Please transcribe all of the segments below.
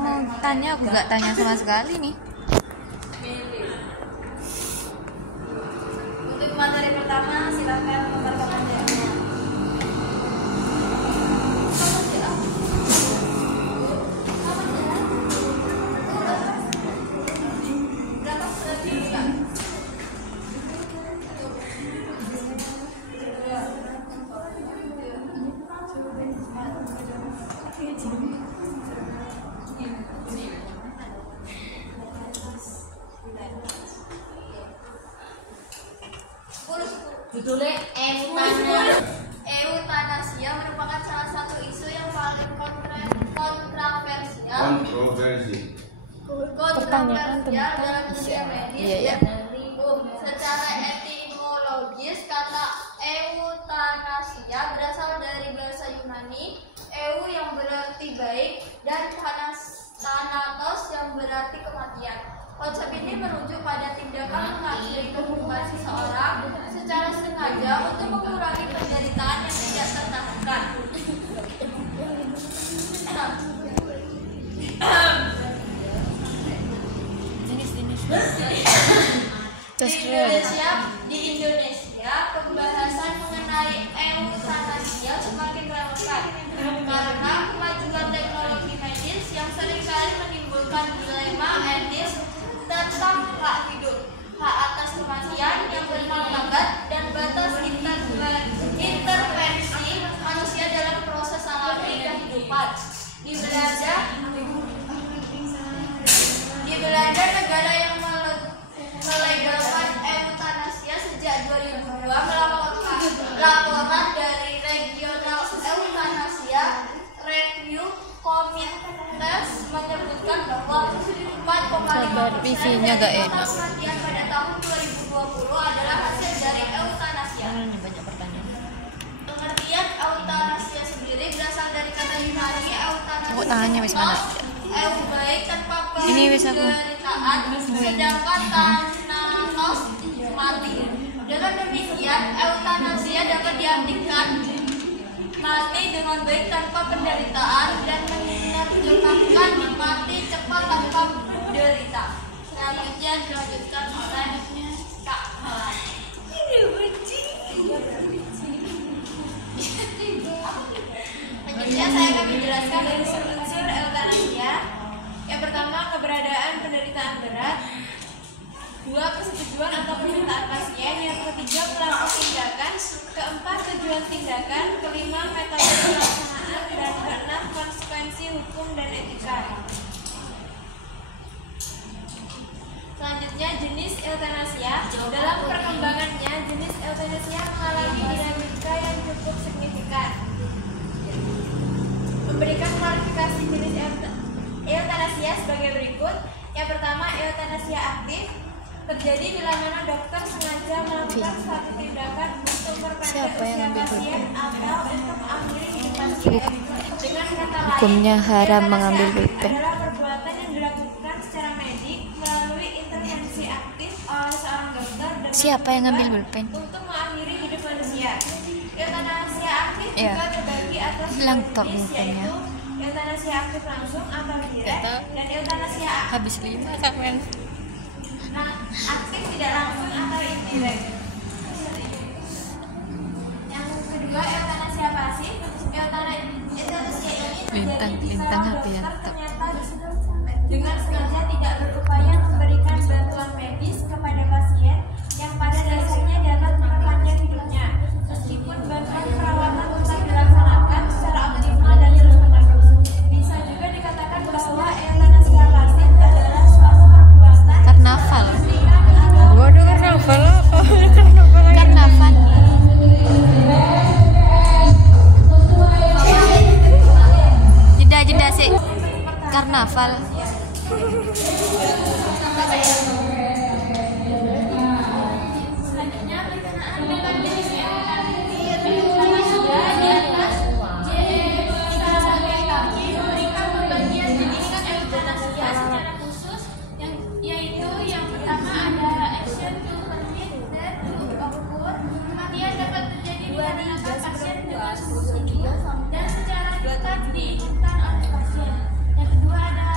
mau tanya, aku nggak tanya sama sekali nih. Untuk materi pertama, silakan memaparkan jawabnya. Judulnya Eutanasia merupakan salah satu isu yang paling kontroversial Pertanyaan dalam tentang dunia medis iya. dan secara etimologis kata eutanasia berasal dari bahasa Yunani eu yang berarti baik dan thanatos yang berarti kematian. Konsep ini merujuk pada tindakan mengakhiri kehidupan seseorang secara sengaja untuk mengurangi penderitaan yang tidak tertahankan. Di Indonesia, pembahasan mengenai eutanasia semakin relevan karena kemajuan teknologi medis yang seringkali menimbulkan dilema etis tentang hak hidup, hak atas kematian yang bermartabat, dan batas intervensi manusia dalam proses alami kehidupan. Di Belanda, negara yang melegalkan eutanasia sejak 2002, laporan dari Regional Euthanasia Review Committees menyebutkan bahwa 4,5% dari total kematian pada tahun 2020 adalah hasil dari eutanasia. Banyak pertanyaan. Pengertian eutanasia sendiri berasal dari kata Yunani eutanasia. Aku tanya wis mana? Eu baik tanpa Ini wis aku. penderitaan, sedangkan thanatos mati. Dengan demikian, eutanasia dapat diartikan mati dengan baik tanpa penderitaan dan menerjemahkan mati cepat tanpa derita. Selanjutnya dilanjutkan oleh Kak Malan. Selanjutnya saya akan menjelaskan unsur eutanasia. Yang pertama, keberadaan penderitaan berat. 2. Persetujuan atau permintaan pasien. Yang ketiga, pelaku tindakan. Keempat, tujuan tindakan. Kelima, metode pelaksanaan. Dan keenam, konsekuensi hukum dan etika. Selanjutnya, jenis eutanasia. Dalam perkembangannya, jenis eutanasia mengalami dinamika yang cukup signifikan. Memberikan klarifikasi jenis eutanasia sebagai berikut. Yang pertama, eutanasia aktif terjadi bila mana dokter sengaja melakukan suatu tindakan untuk memperpendek usia pasien atau untuk mengakhiri hidup pasien. Dengan kata lain, Hukumnya haram mengambil pulpen. adalah perbuatan yang dilakukan secara medik melalui intervensi aktif oleh seorang dokter dengan Siapa yang ngambil tujuan pulpen? untuk mengakhiri hidup manusia. Eutanasia aktif Iya. juga terbagi atas Hilang dua tok jenis, pulpennya. yaitu eutanasia aktif langsung atau direct dan eutanasia aktif Habis 5 kamen. aktif tidak langsung atau indirect. Yang kedua, eutanasia pasif. Eutanasia ini terjadi jika HP ya, dokter ternyata dengan sengaja tidak berupaya memberikan bantuan medis kepada pasien yang pada dasarnya dapat memperpanjang hidupnya, meskipun bantuan perawatan tetap dilaksanakan secara optimal dan terus-menerus. Bisa juga dikatakan bahwa eutanasia pasif adalah suatu perbuatan Karnaval. Waduh, karnaval apa? Karnaval. Jeda sih. Karnaval. Selanjutnya, pelaksanaan dengan jenis eutanasia di atas memberikan pembagian jenis eutanasia secara khusus, yaitu yang pertama ada action to permit death to occur. Kematian dapat terjadi dikarenakan pasien dengan bunuh diri dan secara dekat diinginkan oleh pasien. Yang kedua ada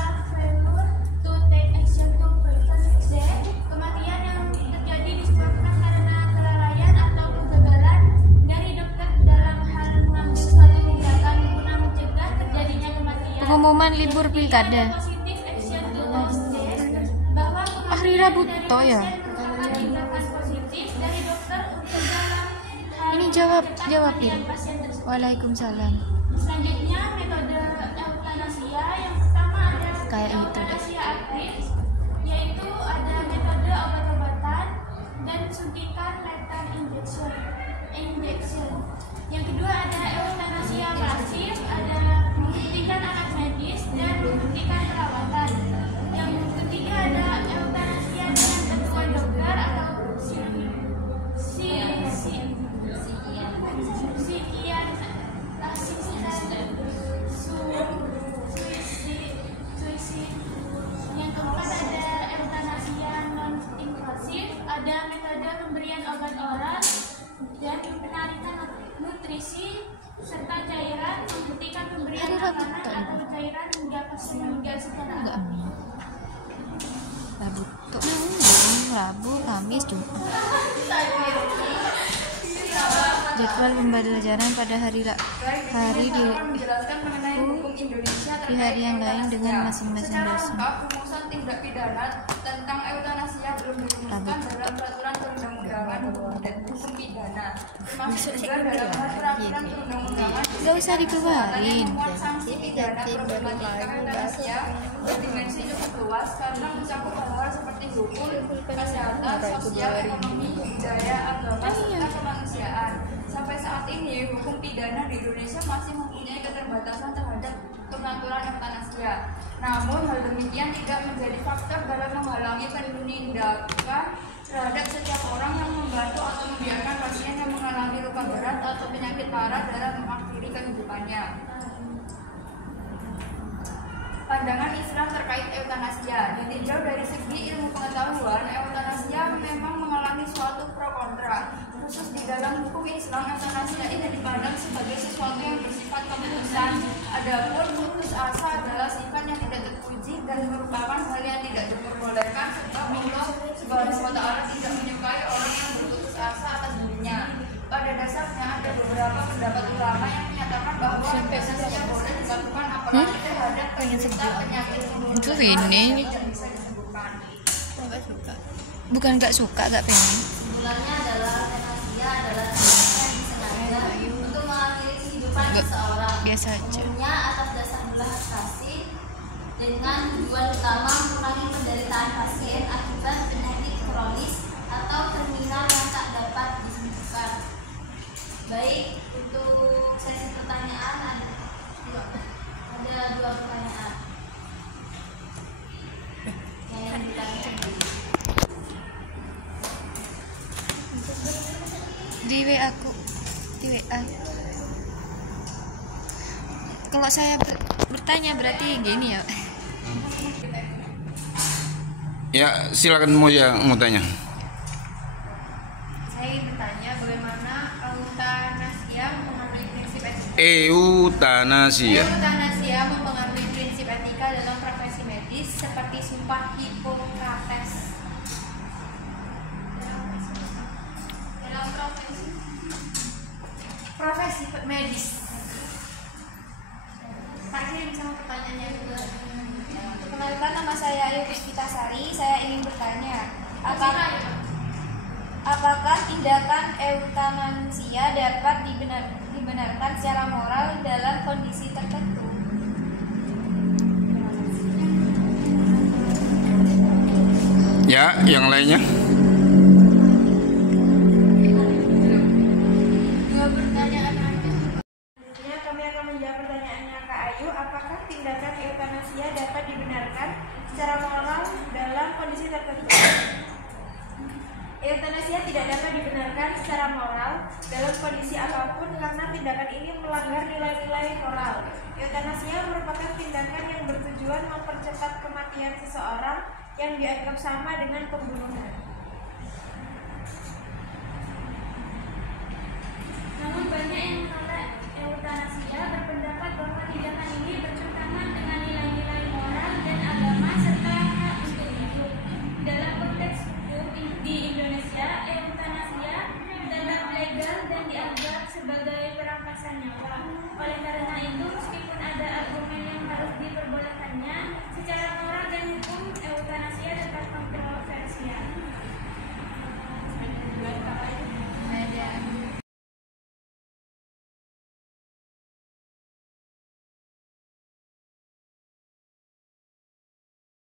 pengumuman libur pilkada. positif action to Tuesday bahwa Hari Rabu toh ya. merupakan tindakan positif dari dokter untuk dalam hal Ini jawab ya. pasien tersebut. Waalaikumsalam. Selanjutnya metode eutanasia yang pertama ada Kayak itu deh. eutanasia aktif, yaitu ada metode obat-obatan dan suntikan lethal injection. Yang kedua ada eutanasia pasif, ada menghentikan alat medis dan menghentikan perawatan. Yang ketiga ada eutanasia dengan bantuan dokter atau yang keempat ada eutanasia non invasif, ada metode pemberian obat oral dan penarikan nutrisi serta cairan, menghentikan pemberian Hari Rabu makanan toh. atau cairan hingga pasien meninggal secara Enggak. Rabu toh. Rabu, Kamis, Jumat. Jadwal pembelajaran pada hari menjelaskan mengenai hukum Indonesia di hari yang lain dengan masing-masing secara dosen. lengkap. Rumusan tindak pidana tentang eutanasia belum dirumuskan dalam peraturan perundang-undangan hukum pidana, termasuk juga dalam peraturan perundang-undangan Gak usah dikeluarin. memuat sanksi pidana problematika eutanasia berdimensi cukup luas karena mencakup hal-hal seperti hukum, kesehatan, sosial, ekonomi, budaya, agama, serta kemanusiaan. Sampai saat ini, hukum pidana di Indonesia masih mempunyai keterbatasan terhadap pengaturan eutanasia. Namun, hal demikian tidak menjadi faktor dalam menghalangi penindakan terhadap setiap orang yang membantu atau membiarkan pasien yang mengalami luka berat atau penyakit parah dalam mengakhiri kehidupannya. Pandangan Islam terkait eutanasia. Ditinjau dari segi ilmu pengetahuan, eutanasia memang mengalami suatu pro kontra. Khusus di dalam hukum Islam, eutanasia ini dipandang sebagai sesuatu yang bersifat keputusan. Adapun putus asa adalah sifat yang tidak terpuji dan merupakan hal yang tidak diperbolehkan, sebab Allah Subhanahu wa Ta'ala tidak menyukai orang yang berputus asa atas dirinya. Pada dasarnya ada beberapa pendapat ulama yang menyatakan bahwa eutanasia boleh dilakukan apalagi terhadap penderita penyakit Itu ini. tidak bisa disembuhkan. Bukan gak suka, gak pengen. Simpulannya adalah eutanasia adalah tindakan yang disengaja untuk mengakhiri kehidupan seseorang. Biasa aja. Umumnya atas dasar belas kasih dengan tujuan utama mengurangi penderitaan pasien akibat penyakit kronis atau terminal yang tak dapat disembuhkan. Baik, untuk sesi pertanyaan ada dua pertanyaan. Yang ditanya Di WA aku. Di WA. Kalau saya bertanya berarti gini ya. Ya, silakan mau tanya. Saya ingin bertanya bagaimana eutanasia mempengaruhi prinsip etika. Eutanasia. Eutanasia mempengaruhi prinsip etika dalam profesi medis seperti sumpah Hipokrates. dalam Profesi medis. Pak kirim sama pertanyaannya juga. Perkenalkan, nama saya Ayu Puspitasari. Saya ingin bertanya, apakah tindakan eutanasia dapat dibenarkan secara moral dalam kondisi tertentu? Ya, yang lainnya. Dua pertanyaan aja. Selanjutnya kami akan menjawab pertanyaannya Kak Ayu. Apakah tindakan eutanasia dapat dibenarkan secara moral dalam kondisi tertentu? Eutanasia tidak dapat dibenarkan secara moral dalam kondisi apapun karena tindakan ini melanggar nilai-nilai moral. Eutanasia merupakan tindakan yang bertujuan mempercepat kematian seseorang yang dianggap sama dengan pembunuhan. Namun banyak yang